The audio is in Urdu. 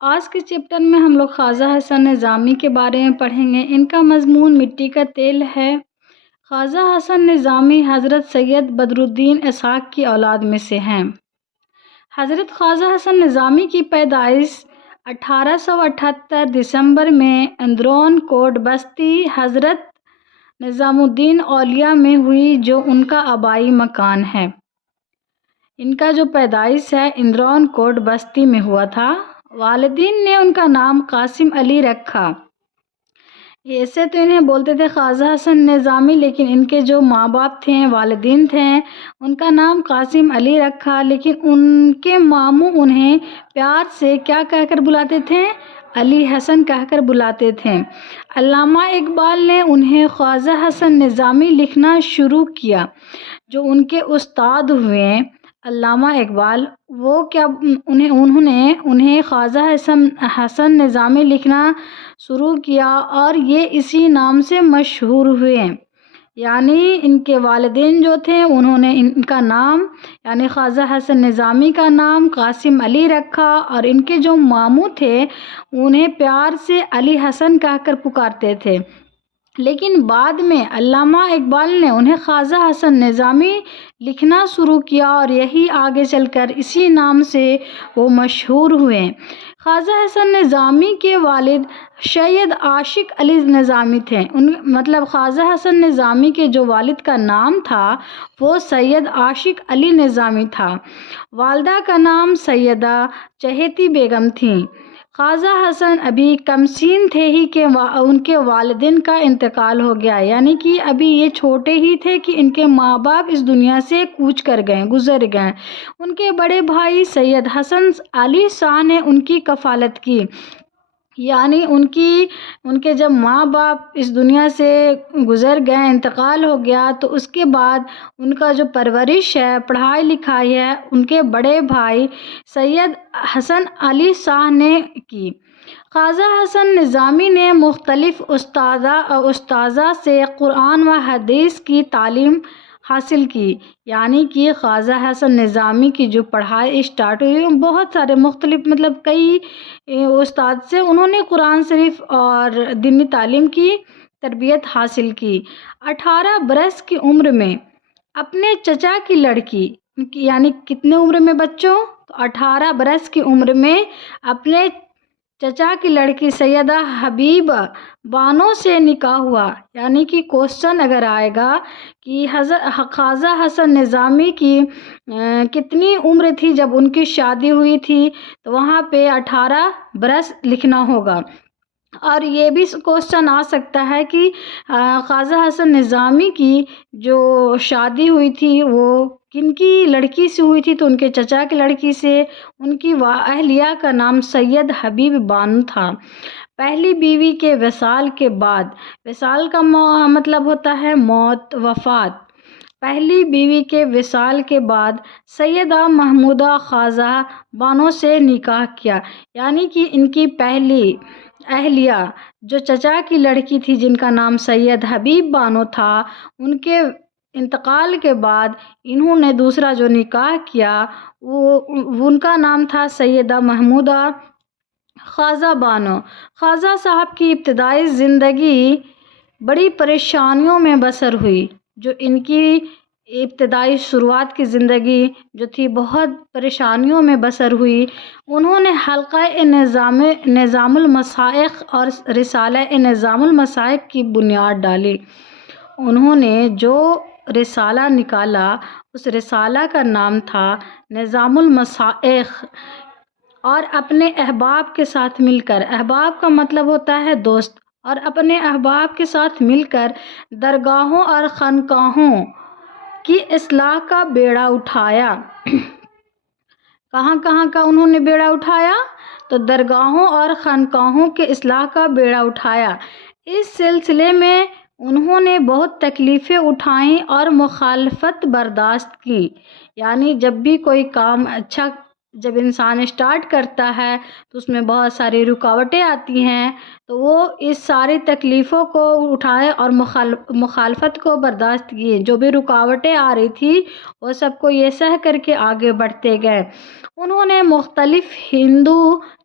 آج کے چیپٹر میں ہم لوگ خواجہ حسن نظامی کے بارے میں پڑھیں گے۔ ان کا مضمون مٹی کا تیل ہے۔ خواجہ حسن نظامی حضرت سید بدرالدین اسحاق کی اولاد میں سے ہیں۔ حضرت خواجہ حسن نظامی کی پیدائش 1878 دسمبر میں اندرون کوٹ بستی حضرت نظام الدین اولیاء میں ہوئی، جو ان کا آبائی مکان ہے۔ ان کا جو پیدائش ہے اندرون کوٹ بستی میں ہوا تھا۔ والدین نے ان کا نام قاسم علی رکھا۔ ایسے تو انہیں بولتے تھے خواجہ حسن نظامی، لیکن ان کے جو ماں باپ تھے، والدین تھے، ان کا نام قاسم علی رکھا، لیکن ان کے ماموں انہیں پیار سے کیا کہہ کر بلاتے تھے؟ علی حسن کہہ کر بلاتے تھے۔ علامہ اقبال نے انہیں خواجہ حسن نظامی لکھنا شروع کیا، جو ان کے استاد ہوئے علامہ اقبال، انہوں نے انہیں خواجہ حسن نظامی لکھنا شروع کیا اور یہ اسی نام سے مشہور ہوئے۔ یعنی ان کے والدین جو تھے انہوں نے ان کا نام یعنی خواجہ حسن نظامی کا نام قاسم علی رکھا، اور ان کے جو ماموں تھے انہیں پیار سے علی حسن کہہ کر پکارتے تھے۔ لیکن بعد میں علامہ اقبال نے انہیں خواجہ حسن نظامی لکھنا شروع کیا اور یہی آگے چل کر اسی نام سے وہ مشہور ہوئے۔ خواجہ حسن نظامی کے والد سید عاشق علی نظامی تھے۔ خواجہ حسن نظامی کے جو والد کا نام تھا وہ سید عاشق علی نظامی تھا۔ والدہ کا نام سیدہ چہیتی بیگم تھی۔ خواجہ حسن ابھی کم سین تھے ہی کہ ان کے والدین کا انتقال ہو گیا، یعنی کہ ابھی یہ چھوٹے ہی تھے کہ ان کے ماں باپ اس دنیا سے کوچ کر گزر گئے۔ ان کے بڑے بھائی سید حسن علی شاہ نے ان کی کفالت کی، یعنی ان کے جب ماں باپ اس دنیا سے گزر گئے، انتقال ہو گیا، تو اس کے بعد ان کا جو پرورش ہے، پڑھائی لکھائی ہے، ان کے بڑے بھائی سید حسن علی شاہ نے کی۔ خواجہ حسن نظامی نے مختلف استاذہ سے قرآن و حدیث کی تعلیم حاصل کی، یعنی کہ خواجہ حسن نظامی کی جو پڑھائی اسٹارٹ ہوئی، بہت سارے مختلف کئی استاد سے انہوں نے قرآن شریف اور دینی تعلیم کی تربیت حاصل کی۔ 18 برس کی عمر میں اپنے چچا کی لڑکی، یعنی کتنے عمر میں بچوں؟ 18 برس کی عمر میں اپنے چچا کی لڑکی سیدہ حبیبہ بانو سے نکاح ہوا۔ یعنی کہ کوشچن اگر آئے گا کہ خواجہ حسن نظامی کی کتنی عمر تھی جب ان کی شادی ہوئی تھی، تو وہاں پہ 18 برس لکھنا ہوگا۔ اور یہ بھی کوشچن آ سکتا ہے کہ خواجہ حسن نظامی کی جو شادی ہوئی تھی وہ کن کی لڑکی سے ہوئی تھی، تو ان کے چچا کی لڑکی سے۔ ان کی اہلیہ کا نام سید حبیب بانو تھا۔ پہلی بیوی کے وصال کے بعد، وصال کا مطلب ہوتا ہے موت، وفات۔ پہلی بیوی کے وصال کے بعد سیدہ محمودہ خواجہ بانو سے نکاح کیا، یعنی کہ ان کی پہلی اہلیہ جو چچا کی لڑکی تھی جن کا نام سید حبیب بانو تھا، ان کے انتقال کے بعد انہوں نے دوسرا جو نکاح کیا وہ ان کا نام تھا سیدہ محمودہ خواجہ بانو۔ خواجہ صاحب کی ابتدائی زندگی بڑی پریشانیوں میں بسر ہوئی۔ جو ان کی ابتدائی شروعات کی زندگی جو تھی بہت پریشانیوں میں بسر ہوئی۔ انہوں نے حلقہ نظام المشائخ اور رسالہ نظام المشائخ کی بنیاد ڈالی۔ انہوں نے جو رسالہ نکالا اس رسالہ کا نام تھا نظام المشائخ، اور اپنے احباب کے ساتھ مل کر، احباب کا مطلب ہوتا ہے دوست، اور اپنے احباب کے ساتھ مل کر درگاہوں اور خانقاہوں کی اصلاح کا بیڑا اٹھایا۔ کہاں کہاں کا انہوں نے بیڑا اٹھایا؟ تو درگاہوں اور خانقاہوں کے اصلاح کا بیڑا اٹھایا۔ اس سلسلے میں انہوں نے بہت تکلیفیں اٹھائیں اور مخالفت برداشت کی۔ یعنی جب بھی کوئی کام اچھا جب انسان اسٹارٹ کرتا ہے تو اس میں بہت ساری رکاوٹیں آتی ہیں، تو وہ اس ساری تکلیفوں کو اٹھائے اور مخالفت کو برداشت کیے۔ جو بھی رکاوٹیں آ رہی تھی وہ سب کو یہ سہ کر کے آگے بڑھتے گئے۔ انہوں نے مختلف ہندو